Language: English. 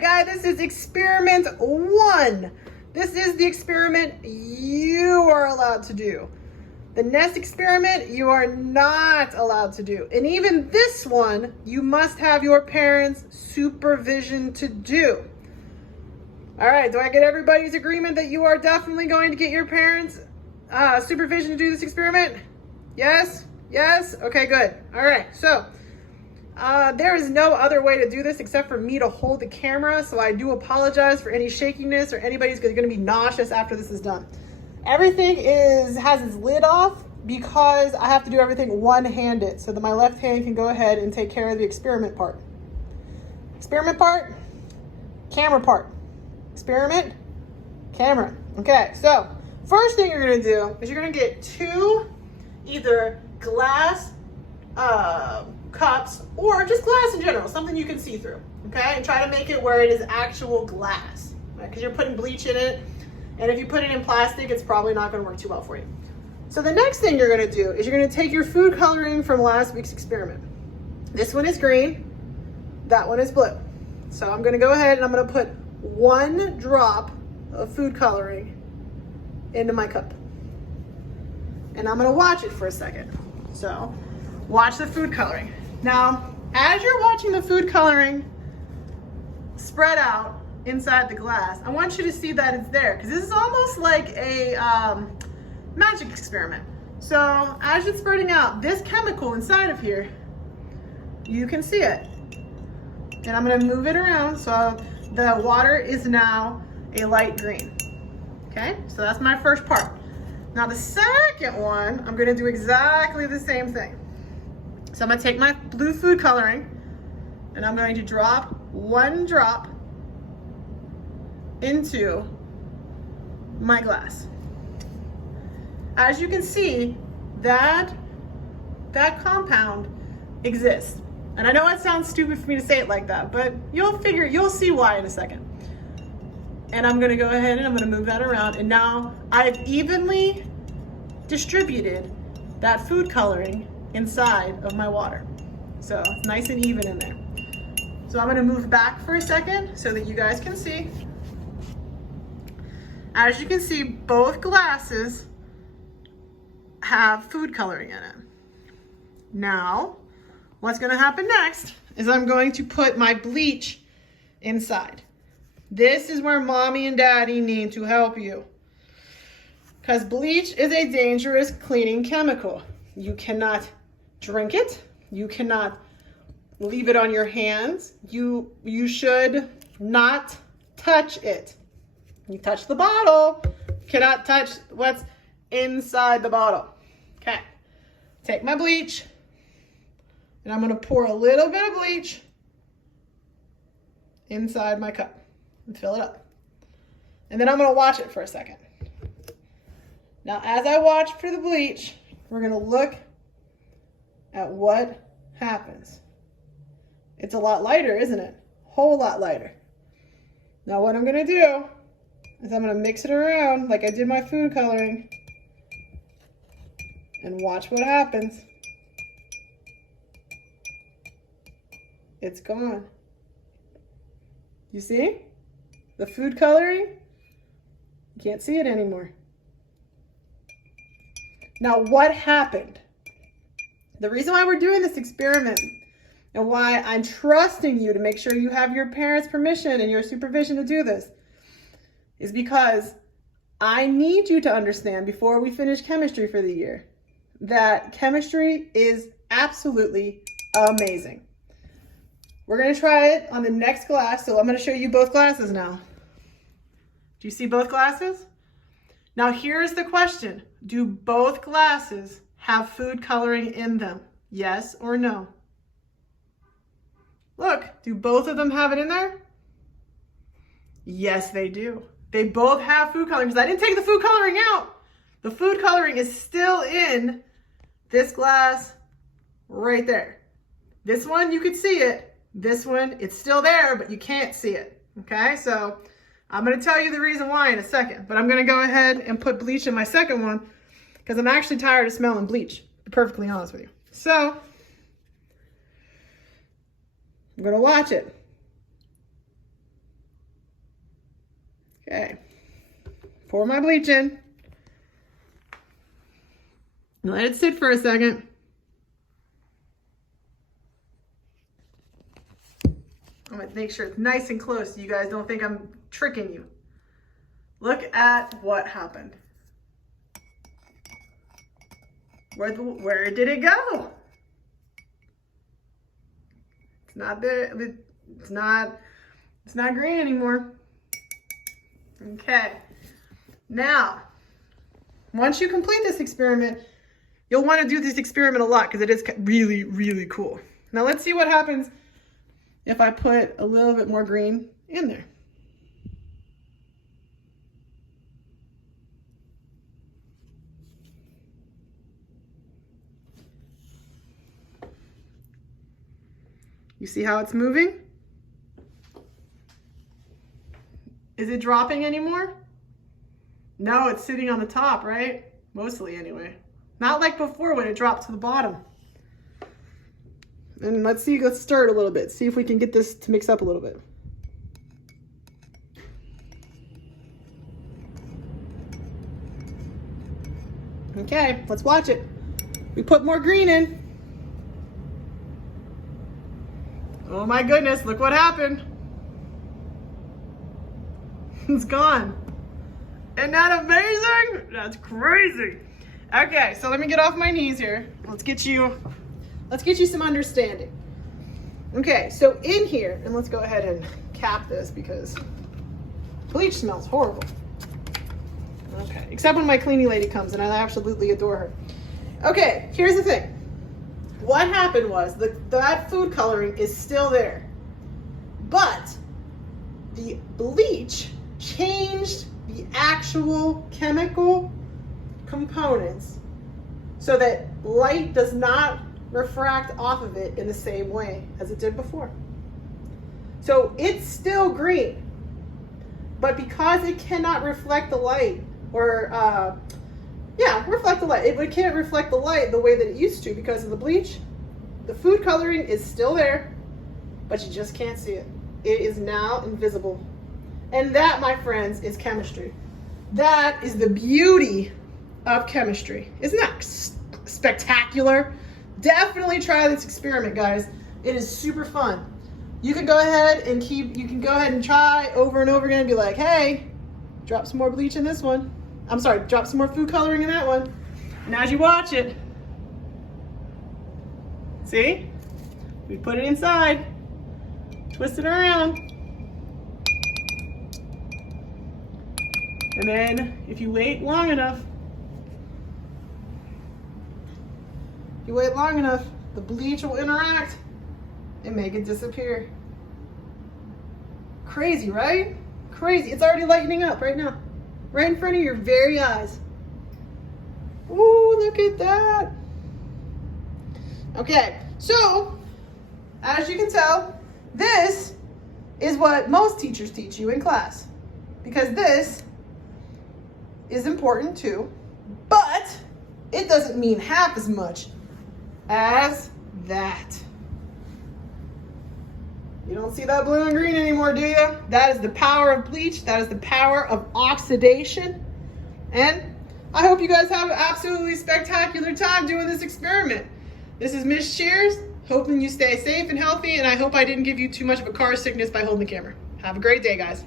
right, guys, this is experiment 1. This is the experiment you are allowed to do. The next experiment you are not allowed to do. And even this one, you must have your parents' supervision to do. All right, do I get everybody's agreement that you are definitely going to get your parents' supervision to do this experiment? Yes? Yes? Okay, good. All right, so there is no other way to do this except for me to hold the camera, so I do apologize for any shakiness or anybody's going to be nauseous after this is done. Everything has its lid off because I have to do everything one-handed so that my left hand can go ahead and take care of the experiment part. Experiment part, camera part. Experiment, camera. Okay, so first thing you're going to do is you're going to get 2 either glass cups or just glass in general, something you can see through, okay? And try to make it where it is actual glass, right? Because you're putting bleach in it, and if you put it in plastic, it's probably not going to work too well for you. So the next thing you're going to do is you're going to take your food coloring from last week's experiment. This one is green, that one is blue. So I'm going to go ahead and I'm going to put 1 drop of food coloring into my cup. And I'm going to watch it for a second. So watch the food coloring. Now, as you're watching the food coloring spread out inside the glass, I want you to see that it's there, because this is almost like a magic experiment. So as it's spreading out, this chemical inside of here, you can see it. And I'm going to move it around so the water is now a light green. Okay, so that's my first part. Now the second one, I'm going to do exactly the same thing. So I'm going to take my blue food coloring and I'm going to drop 1 drop into my glass. As you can see, that compound exists. And I know it sounds stupid for me to say it like that, but you'll see why in a second. And I'm gonna go ahead and I'm gonna move that around. And now I've evenly distributed that food coloring inside of my water. So it's nice and even in there. So I'm gonna move back for a second so that you guys can see. As you can see, both glasses have food coloring in it. Now, what's gonna happen next is I'm going to put my bleach inside. This is where mommy and daddy need to help you, because bleach is a dangerous cleaning chemical. You cannot drink it. You cannot leave it on your hands. You should not touch it. You touch the bottle, you cannot touch what's inside the bottle. Okay, take my bleach and I'm gonna pour a little bit of bleach inside my cup and fill it up. And then I'm gonna watch it for a second. Now, as I watch for the bleach, we're gonna look at what happens. It's a lot lighter, isn't it? Whole lot lighter. Now what I'm gonna do is I'm gonna mix it around like I did my food coloring and watch what happens. It's gone. You see? The food coloring, you can't see it anymore. Now what happened? The reason why we're doing this experiment and why I'm trusting you to make sure you have your parents' permission and your supervision to do this is because I need you to understand before we finish chemistry for the year that chemistry is absolutely amazing. We're going to try it on the next glass, so I'm going to show you both glasses now. Do you see both glasses? Now here's the question. Do both glasses have food coloring in them? Yes or no? Look, do both of them have it in there? Yes, they do. They both have food coloring because I didn't take the food coloring out. The food coloring is still in this glass right there. This one, you could see it. This one, it's still there, but you can't see it. Okay, so I'm going to tell you the reason why in a second, but I'm going to go ahead and put bleach in my second one because I'm actually tired of smelling bleach, to be perfectly honest with you. So I'm going to watch it. Okay. Pour my bleach in. Let it sit for a second. I'm gonna make sure it's nice and close so you guys don't think I'm tricking you. Look at what happened. Where did it go? It's not there. It's not green anymore. Okay. Now, once you complete this experiment, you'll want to do this experiment a lot because it is really, really cool. Now let's see what happens if I put a little bit more green in there. You see how it's moving? Is it dropping anymore? No, it's sitting on the top, right? Mostly anyway. Not like before when it dropped to the bottom. And let's stir it a little bit. See if we can get this to mix up a little bit. Okay, let's watch it. We put more green in. Oh my goodness, look what happened. It's gone. Isn't that amazing? That's crazy. Okay, so let me get off my knees here. Let's get you some understanding. Okay, so in here, and let's go ahead and cap this because bleach smells horrible. Okay, except when my cleaning lady comes and I absolutely adore her. Okay, here's the thing. What happened was that food coloring is still there, but the bleach changed the actual chemical components so that light does not refract off of it in the same way as it did before. So it's still green, but because it cannot reflect the light reflect the light. It can't reflect the light the way that it used to because of the bleach. The food coloring is still there, but you just can't see it. It is now invisible. And that, my friends, is chemistry. That is the beauty of chemistry. Isn't that spectacular? Definitely try this experiment, guys. It is super fun. You can go ahead and try over and over again and be like, hey, drop some more bleach in this one. I'm sorry, drop some more food coloring in that one. And as you watch it, see? We put it inside, twist it around. And then if you wait long enough, the bleach will interact and make it disappear. Crazy, right? Crazy. It's already lightening up right now. Right in front of your very eyes. Ooh, look at that. Okay, so as you can tell, this is what most teachers teach you in class, because this is important too, but it doesn't mean half as much as that. You don't see that blue and green anymore, do you? That is the power of bleach. That is the power of oxidation. And I hope you guys have an absolutely spectacular time doing this experiment. This is Miss Cheers, hoping you stay safe and healthy, and I hope I didn't give you too much of a car sickness by holding the camera. Have a great day, guys.